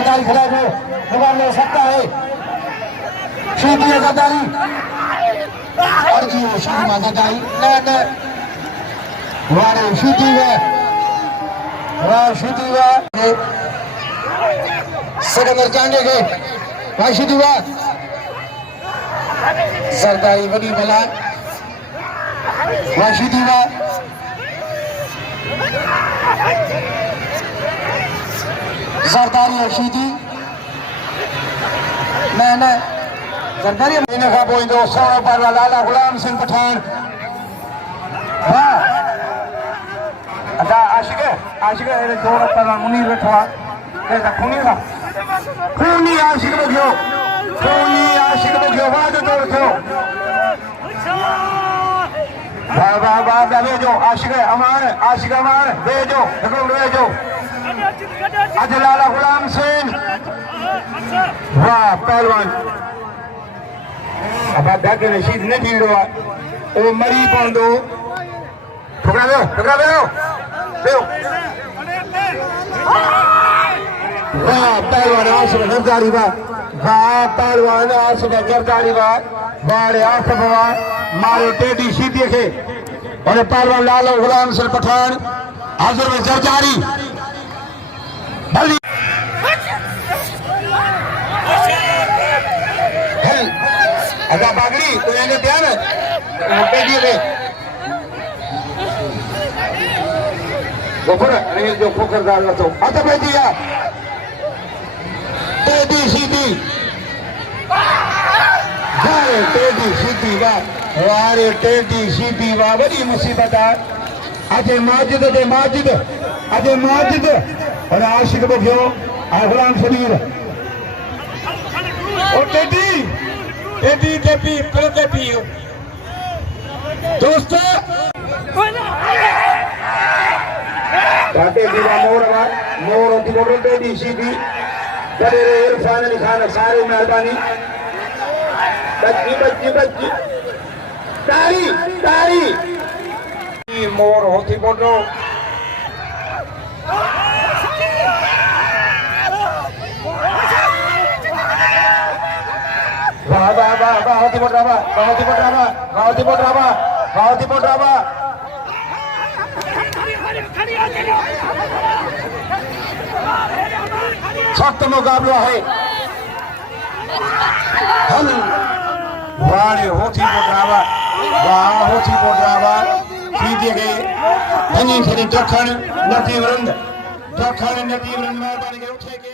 सरकारी खिलाड़ी मुकाबले हो सकता है शीदी सरकारी और जी शीदी माता दाई न वारे शीदी है वाह शीदी वाह सिकंदर चांडे के वाह शीदी वाह सरकारी बड़ी बला वाह शीदी वाह सरकारी शीदी न सरकारी इन खां पोइ ईंदो सोनो पर लाला गुलाम सिंह पठान वाह अदा आशिक अहिड़े जोर पर मुनीर वेठो आहे खूनी आशिक बघियो वाह जो जोर थियो वाह वाह वाह वेझो आशिक अमान वेझो हिकिड़ो वेझो अज लाला गुलाम सिंह वाह पहलवान अब डाके ने शीद न थींदो आहे उहो मरी पवंदो ठुकरा वियो वाह पहलवान आसिफ गिरदारी वाह पहलवान आसिफ गिरदारी वाह रे आसिफ वाह मारो टेडी शीदीअ खे और पहलवान लाला गुलाम सिंह पठान हाज़िर में जरदारी अदा बागड़ी तो यानी ध्यान टेडी खे गोफर अनिल जो खोखरदार नथो हथ में दिया टेडी शीदी वारे टेडी शीदी वाह वही मुसीबत है अजे माजिद और आशिक बघियो गुलाम शरीर और टेडी दोस्त काटे दीवा मोर होती बोलो टेडी शीदी बड़े इरफान अली खान सारी मेहरबानी बच्ची तारी मोर होती बोलो वाह होती बोल सख्त मुकाबला है वारे होती बोल शीदी के धनी खड़ी दखण नतीवरंद मेहरबानी के उठे के